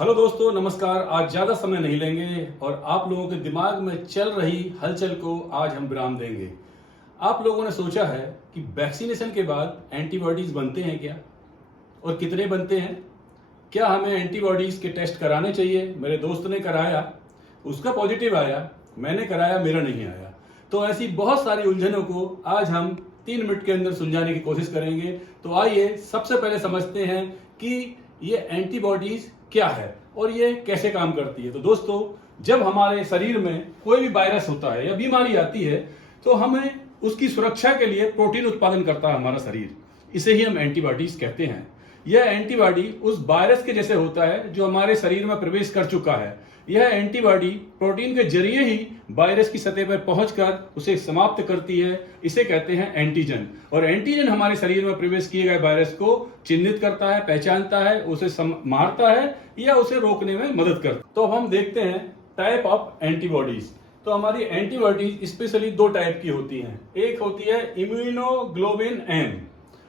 Hello दोस्तों, नमस्कार। आज ज्यादा समय नहीं लेंगे और आप लोगों के दिमाग में चल रही हलचल को आज हम विराम देंगे। आप लोगों ने सोचा है कि वैक्सीनेशन के बाद एंटीबॉडीज बनते हैं क्या और कितने बनते हैं? क्या हमें एंटीबॉडीज के टेस्ट कराने चाहिए? मेरे दोस्त ने कराया, उसका पॉजिटिव आया, मैंने कराया, मेरा नहीं आया। तो ऐसी बहुत सारी उलझनों को आज हम 3 मिनट के अंदर सुलझाने की कोशिश करेंगे। तो आइए सबसे पहले समझते हैं कि ये एंटीबॉडीज क्या है और ये कैसे काम करती है। तो दोस्तों, जब हमारे शरीर में कोई भी वायरस होता है या बीमारी आती है तो हमें उसकी सुरक्षा के लिए प्रोटीन उत्पादन करता है हमारा शरीर। इसे ही हम एंटीबॉडीज कहते हैं। यह एंटीबॉडी उस वायरस के जैसे होता है जो हमारे शरीर में प्रवेश कर चुका है। यह एंटीबॉडी प्रोटीन के जरिए ही वायरस की सतह पर पहुंचकर उसे समाप्त करती है। इसे कहते हैं एंटीजन। और एंटीजन हमारे शरीर में प्रवेश किए गए वायरस को चिन्हित करता है, पहचानता है, उसे मारता है या उसे रोकने में मदद करता है। तो अब हम देखते हैं टाइप ऑफ एंटीबॉडीज। तो हमारी एंटीबॉडीज स्पेशली 2 टाइप की होती हैं। एक होती है इम्यूनोग्लोबिन एम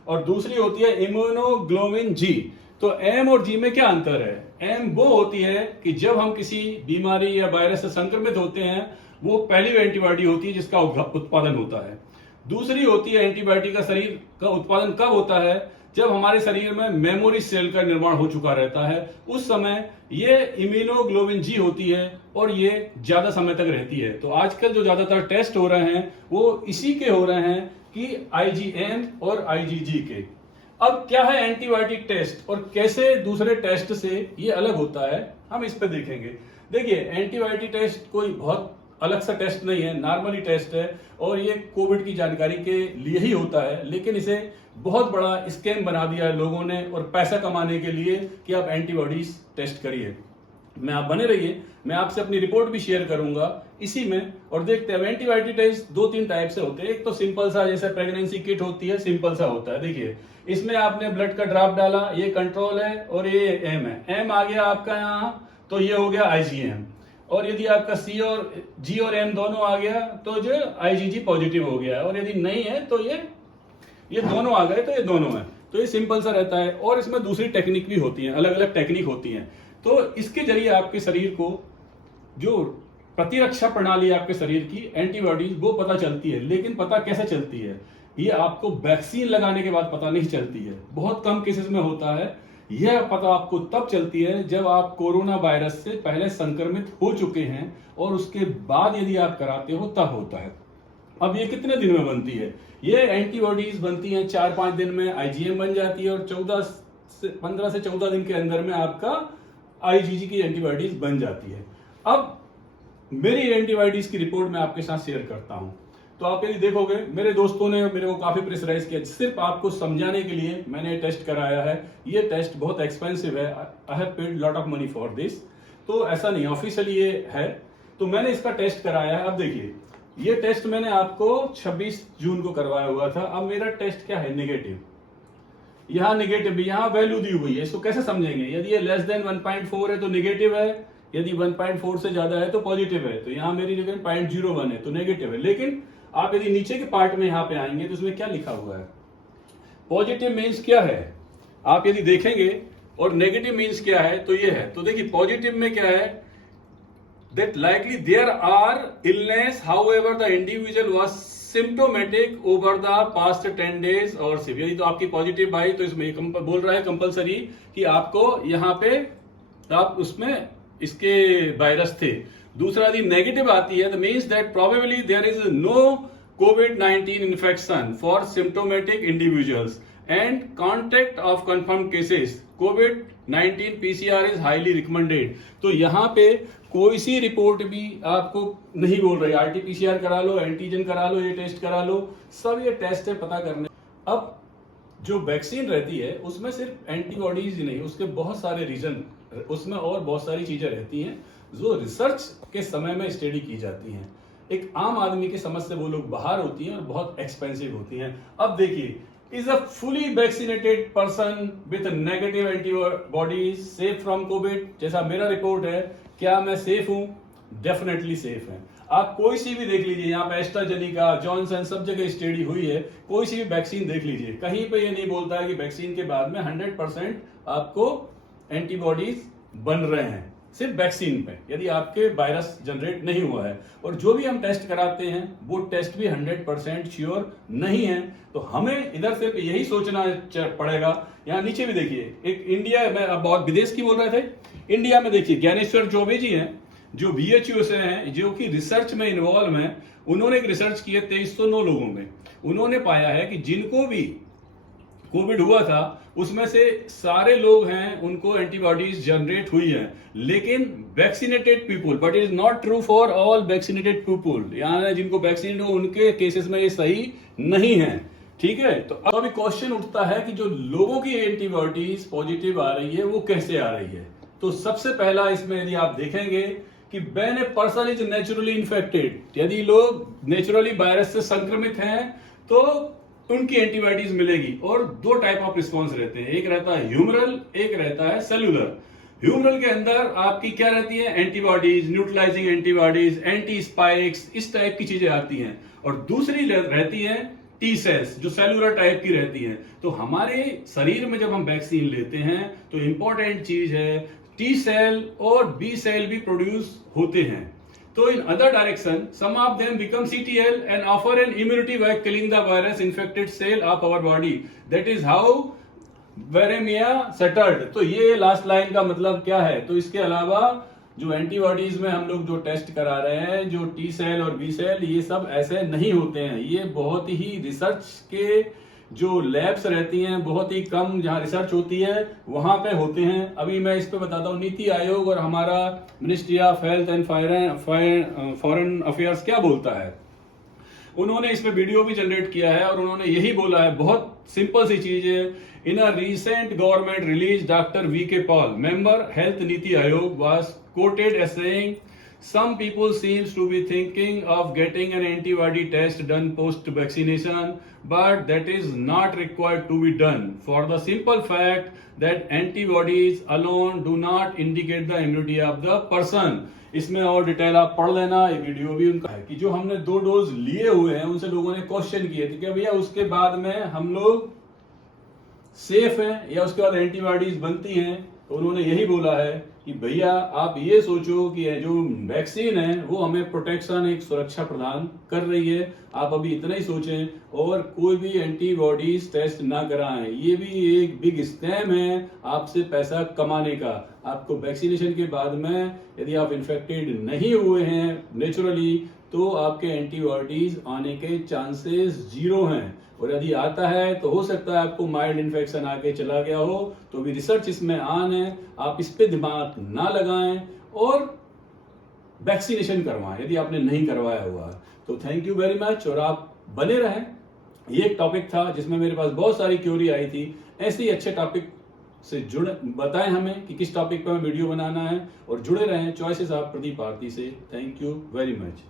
और दूसरी होती है इम्यूनोग्लोबिन जी। तो एम और जी में क्या अंतर है? एम वो होती है कि जब हम किसी बीमारी या वायरस से संक्रमित होते हैं, वो पहली एंटीबॉडी होती है जिसका उत्पादन होता है। दूसरी होती है एंटीबॉडी का शरीर का उत्पादन कब होता है? जब हमारे शरीर में मेमोरी सेल का निर्माण हो चुका रहता है, उस समय ये इम्यूनोग्लोबिन जी होती है और ये ज्यादा समय तक रहती है। तो आजकल जो ज्यादातर टेस्ट हो रहे हैं वो इसी के हो रहे हैं कि आईजीएम और आईजीजी के। अब क्या है एंटीबायोटिक टेस्ट और कैसे दूसरे टेस्ट से ये अलग होता है, हम इस पे देखेंगे। देखिए, एंटीबायोटिक टेस्ट कोई बहुत अलग सा टेस्ट नहीं है, नॉर्मली टेस्ट है और ये कोविड की जानकारी के लिए ही होता है। लेकिन इसे बहुत बड़ा स्कैम बना दिया है लोगों ने और पैसा कमाने के लिए कि आप एंटीबॉडीज टेस्ट करिए। मैं आप बने रहिए, मैं आपसे अपनी रिपोर्ट भी शेयर करूंगा इसी में। और देखते हैं एंटीबायोटिक टेस्ट 2-3 टाइप से होते हैं। एक तो सिंपल सा, जैसे प्रेगनेंसी किट होती है, सिंपल सा होता है। देखिए, इसमें आपने ब्लड का ड्रॉप डाला, ये कंट्रोल है और ये एम है। एम आ गया आपका यहाँ, तो ये हो गया आईजीएम। और यदि आपका सी और जी और एम दोनों आ गया तो जो आईजीजी पॉजिटिव हो गया है। और यदि नहीं है तो ये दोनों आ गए तो ये दोनों है। तो ये सिंपल सा रहता है। और इसमें दूसरी टेक्निक भी होती है, अलग अलग टेक्निक होती है। तो इसके जरिए आपके शरीर को जो प्रतिरक्षा प्रणाली है आपके शरीर की, एंटीबॉडीज, वो पता चलती है। लेकिन पता कैसे चलती है? ये आपको वैक्सीन लगाने के बाद पता नहीं चलती है, बहुत कम केसेस में होता है। यह पता आपको तब चलती है जब आप कोरोना वायरस से पहले संक्रमित हो चुके हैं और उसके बाद यदि आप कराते हो तब होता है। अब ये कितने दिन में बनती है? ये एंटीबॉडीज बनती हैं 4-5 दिन में, आईजीएम बन जाती है और 15 से 14 दिन के अंदर में आपका आईजीजी की एंटीबॉडीज बन जाती है। अब मेरी एंटीबॉडीज की रिपोर्ट मैं आपके साथ शेयर करता हूं। तो आप यदि देखोगे, मेरे दोस्तों ने मेरे को काफी प्रेशराइज किया, सिर्फ आपको समझाने के लिए मैंने टेस्ट कराया है। ये टेस्ट बहुत एक्सपेंसिव है, I have paid lot of money for this. तो ऐसा नहीं, ऑफिशियली ये है। तो मैंने इसका टेस्ट कराया है। अब देखिए, ये टेस्ट मैंने आपको 26 जून को करवाया हुआ था। अब मेरा टेस्ट क्या है? नेगेटिव। यहाँ नेगेटिव, यहाँ वैल्यू दी हुई है। इसको कैसे समझेंगे? यदि ये लेस देन 1.4 है तो नेगेटिव है, यदि 1.4 से ज्यादा है तो पॉजिटिव है। तो यहाँ मेरी लेकिन 0.01 है तो नेगेटिव है। लेकिन आप यदि नीचे के पार्ट में यहाँ पे आएंगे तो उसमें क्या लिखा हुआ है? पॉजिटिव मीन्स क्या है आप यदि देखेंगे, और नेगेटिव मीन्स क्या है, तो ये है। तो देखिए, पॉजिटिव में क्या है? that likely there are illness, however the individual was symptomatic over the past 10 days or severe। यदि तो आपकी पॉजिटिव आई तो इसमें बोल रहा है कंपलसरी कि आपको यहाँ पे आप उसमें इसके वायरस थे। दूसरा यदि नेगेटिव आती है, तो means that probably there is no COVID-19 infection for symptomatic individuals and contact of confirmed cases, COVID-19 PCR is highly recommended। तो यहाँ पे कोई सी रिपोर्ट भी आपको नहीं बोल रही आरटीपीसीआर करा लो, एंटीजन करा लो, ये टेस्ट करा लो, सब ये टेस्ट है पता करने। अब जो वैक्सीन रहती है उसमें सिर्फ एंटीबॉडीज ही नहीं, उसके बहुत सारे रीजन, उसमें और बहुत सारी चीजें रहती हैं जो रिसर्च के समय में स्टडी की जाती हैं। एक आम आदमी की समझ से वो लोग बाहर होती हैं और बहुत एक्सपेंसिव होती हैं। अब देखिए, is a fully vaccinated person with negative antibodies safe from Covid? जैसा मेरा रिपोर्ट है, क्या मैं सेफ हूं? डेफिनेटली सेफ है। आप कोई सी भी देख लीजिए, यहाँ पे एस्ट्राजेनिका, जॉनसन, सब जगह स्टडी हुई है। कोई सी भी वैक्सीन देख लीजिए, कहीं पे ये नहीं बोलता है कि वैक्सीन के बाद में 100% आपको एंटीबॉडीज बन रहे हैं सिर्फ वैक्सीन पे, यदि आपके वायरस जनरेट नहीं हुआ है। और जो भी हम टेस्ट कराते हैं वो टेस्ट भी 100% श्योर नहीं है। तो हमें इधर सिर्फ यही सोचना पड़ेगा। यहाँ नीचे भी देखिए, एक इंडिया में, अब बहुत विदेश की बोल रहे थे, इंडिया में देखिए ज्ञानेश्वर चौबे जी हैं जो बीएचयू से हैं, जो कि रिसर्च में इन्वॉल्व हैं। उन्होंने एक रिसर्च की है 2309 लोगों में। उन्होंने पाया है कि जिनको भी कोविड हुआ था उसमें से सारे लोग हैं उनको एंटीबॉडीज जनरेट हुई है, लेकिन vaccinated people, but it is not true for all vaccinated people, यानी जिनको वैक्सीन हो उनके केसेस में ये सही नहीं है। ठीक है, तो अब अभी क्वेश्चन उठता है कि जो लोगों की एंटीबॉडीज पॉजिटिव आ रही है वो कैसे आ रही है। तो सबसे पहला इसमें यदि आप देखेंगे कि when a person is naturally infected, यदि लोग नेचुरली वायरस से संक्रमित हैं तो उनकी एंटीबॉडीज मिलेगी। और दो टाइप ऑफ रिस्पॉन्स रहते हैं, एक रहता है ह्यूमरल, एक रहता है सेलुलर। ह्यूमरल के अंदर आपकी क्या रहती है, antibodies, neutralising antibodies, anti spikes, इस टाइप की चीजें आती हैं। और दूसरी रहती है टी सेल्स, जो सेलुलर टाइप की रहती हैं। तो हमारे शरीर में जब हम वैक्सीन लेते हैं तो इंपॉर्टेंट चीज है टी सेल और बी सेल भी प्रोड्यूस होते हैं। So in other direction, some of them become CTL and offer an immunity by killing the virus infected cell of our body. That is how viremia settled. तो ये last line का मतलब क्या है। तो इसके अलावा जो एंटीबॉडीज में हम लोग जो टेस्ट करा रहे हैं, जो टी सेल और बी सेल, ये सब ऐसे नहीं होते हैं। ये बहुत ही रिसर्च के जो लैब्स रहती हैं, बहुत ही कम जहां रिसर्च होती है वहां पे होते हैं। अभी मैं इस पे बताता हूँ, नीति आयोग और हमारा ministry of health and foreign affairs क्या बोलता है। उन्होंने इस पे वीडियो भी जनरेट किया है और उन्होंने यही बोला है, बहुत सिंपल सी चीज है। In a recent government release, doctor VK Paul, member health NITI Aayog, was quoted as saying, some people seems to be thinking of getting an antibody test done post vaccination, but that is not required to be done for the simple fact that antibodies alone do not indicate the immunity of the person. इसमें और detail आप पढ़ लेना, ये video भी उनका है कि जो हमने 2 डोज लिए हुए हैं उनसे लोगों ने क्वेश्चन किए थे कि भैया उसके बाद में हम लोग सेफ हैं या उसके बाद एंटीबॉडीज बनती हैं। तो उन्होंने यही बोला है कि भैया आप ये सोचो कि जो वैक्सीन है वो हमें प्रोटेक्शन, एक सुरक्षा प्रदान कर रही है। आप अभी इतना ही सोचें और कोई भी एंटीबॉडीज टेस्ट ना कराएं। ये भी एक बिग स्कैम है आपसे पैसा कमाने का। आपको वैक्सीनेशन के बाद में यदि आप इन्फेक्टेड नहीं हुए हैं नेचुरली तो आपके एंटीबॉडीज आने के चांसेस 0 हैं। और यदि आता है तो हो सकता है आपको माइल्ड इन्फेक्शन आके चला गया हो। तो भी रिसर्च इसमें ऑन है, आप इस पे दिमाग ना लगाएं और वैक्सीनेशन करवाएं यदि आपने नहीं करवाया हुआ है। तो थैंक यू वेरी मच और आप बने रहें। ये एक टॉपिक था जिसमें मेरे पास बहुत सारी क्यूरी आई थी। ऐसे ही अच्छे टॉपिक से जुड़े, बताएं हमें कि किस टॉपिक पर हमें वीडियो बनाना है और जुड़े रहें चॉइसेस ऑफ प्रदीप आरती से। Thank you very much.